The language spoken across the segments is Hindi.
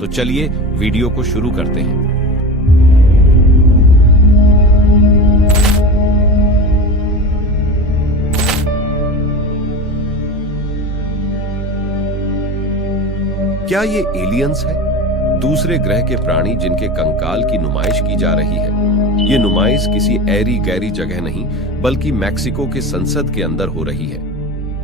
तो चलिए वीडियो को शुरू करते हैं। क्या ये एलियंस है? दूसरे ग्रह के प्राणी जिनके कंकाल की नुमाइश की जा रही है। ये नुमाइश किसी ऐरी गैरी जगह नहीं बल्कि मैक्सिको के संसद के अंदर हो रही है।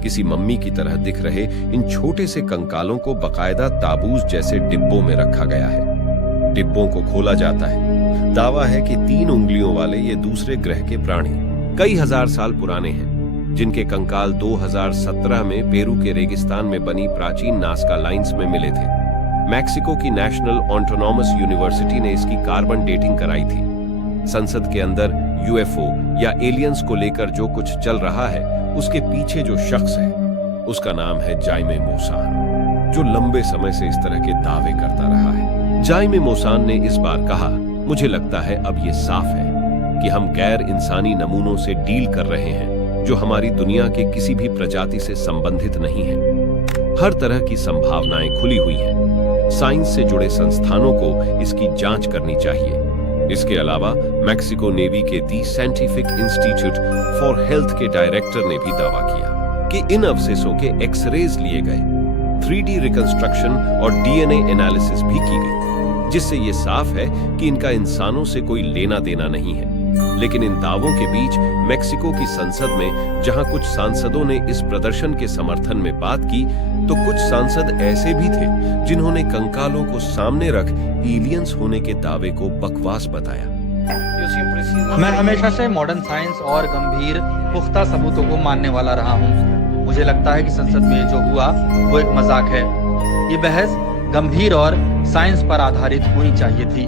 किसी मम्मी की तरह दिख रहे इन छोटे से कंकालों को बकायदा ताबूत जैसे डिब्बों में रखा गया है। डिब्बों को खोला जाता है। दावा है कि 3 उंगलियों वाले ये दूसरे ग्रह के प्राणी कई हजार साल पुराने हैं, जिनके कंकाल 2017 में पेरू के रेगिस्तान में बनी प्राचीन नाज़का लाइन्स में मिले थे। मैक्सिको की नेशनल ऑटोनॉमस यूनिवर्सिटी ने इसकी कार्बन डेटिंग कराई थी। संसद के अंदर यूएफओ या एलियंस को लेकर जो कुछ चल रहा है, उसके पीछे जो शख्स है उसका नाम है जाइमे मोसान, जो लंबे समय से इस तरह के दावे करता रहा है। जाइमे मोसान ने इस बार कहा, मुझे लगता है अब ये साफ है कि हम गैर इंसानी नमूनों से डील कर रहे हैं जो हमारी दुनिया के किसी भी प्रजाति से संबंधित नहीं है। हर तरह की संभावनाएं खुली हुई हैं। साइंस से जुड़े संस्थानों को इसकी जांच करनी चाहिए। इसके अलावा मैक्सिको नेवी के दी साइंटिफिक इंस्टीट्यूट फॉर हेल्थ के डायरेक्टर ने भी दावा किया कि इन अवशेषों के एक्सरेज लिए गए, 3D रिकंस्ट्रक्शन और डीएनए एनालिसिस भी की गई, जिससे ये साफ है कि इनका इंसानों से कोई लेना देना नहीं है। लेकिन इन दावों के बीच मैक्सिको की संसद में जहां कुछ सांसदों ने इस प्रदर्शन के समर्थन में बात की, तो कुछ सांसद ऐसे भी थे जिन्होंने कंकालों को सामने रख एलियंस होने के दावे को बकवास बताया। मैं हमेशा से मॉडर्न साइंस और गंभीर पुख्ता सबूतों को मानने वाला रहा हूँ। मुझे लगता है कि संसद में जो हुआ वो एक मजाक है। ये बहस गंभीर और साइंस पर आधारित होनी चाहिए थी।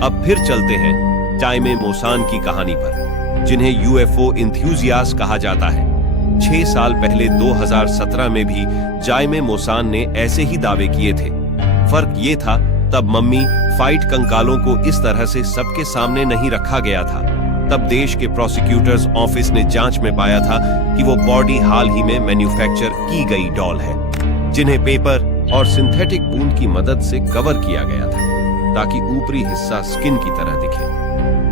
अब फिर चलते हैं जाइमे मोसान की कहानी पर, जिन्हें यूएफओ इंथ्यूजियास्ट कहा जाता है। 6 साल पहले 2017 में भी जाइमे मोसान ने ऐसे ही दावे किए थे। फर्क ये था, तब मम्मी फाइट कंकालों को इस तरह से सबके सामने नहीं रखा गया था। तब देश के प्रोसिक्यूटर्स ऑफिस ने जांच में पाया था कि वो बॉडी हाल ही में मैन्युफैक्चर की गई डॉल है, जिन्हें पेपर और सिंथेटिक बूंद की मदद से कवर किया गया था ताकि ऊपरी हिस्सा स्किन की तरह दिखे।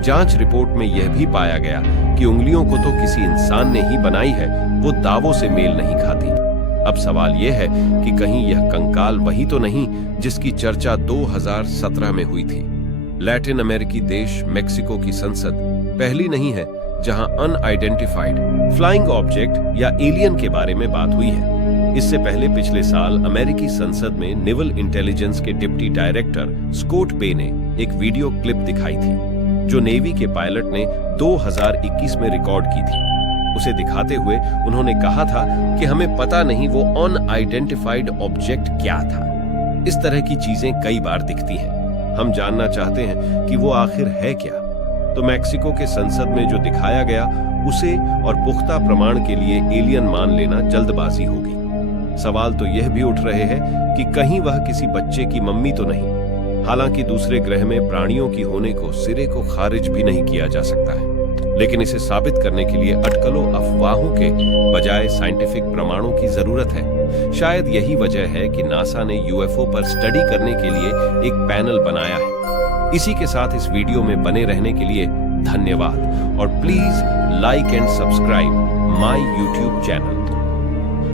जांच रिपोर्ट में यह भी पाया गया कि उंगलियों को तो किसी इंसान ने ही बनाई है, वो दावों से मेल नहीं खाती। अब सवाल यह है कि कहीं यह कंकाल वही तो नहीं जिसकी चर्चा 2017 में हुई थी। लैटिन अमेरिकी देश मैक्सिको की संसद पहली नहीं है जहां अनआइडेंटिफाइड फ्लाइंग ऑब्जेक्ट या एलियन के बारे में बात हुई है। इससे पहले पिछले साल अमेरिकी संसद में नेवल इंटेलिजेंस के डिप्टी डायरेक्टर स्कॉट पे ने एक वीडियो क्लिप दिखाई थी, जो नेवी के पायलट ने 2021 में रिकॉर्ड की थी। उसे दिखाते हुए उन्होंने कहा था कि हमें पता नहीं वो अनआइडेंटिफाइड ऑब्जेक्ट क्या था। इस तरह की चीजें कई बार दिखती हैं। हम जानना चाहते हैं कि वो आखिर है क्या। तो मैक्सिको के संसद में जो दिखाया गया उसे और पुख्ता प्रमाण के लिए एलियन मान लेना जल्दबाजी होगी। सवाल तो यह भी उठ रहे हैं कि कहीं वह किसी बच्चे की मम्मी तो नहीं। हालांकि दूसरे ग्रह में प्राणियों की होने को सिरे को खारिज भी नहीं किया जा सकता है, लेकिन इसे साबित करने के लिए अटकलों अफवाहों के बजाय साइंटिफिक प्रमाणों की जरूरत है। शायद यही वजह है कि नासा ने यूएफओ पर स्टडी करने के लिए एक पैनल बनाया है। इसी के साथ इस वीडियो में बने रहने के लिए धन्यवाद और please like and subscribe my YouTube channel.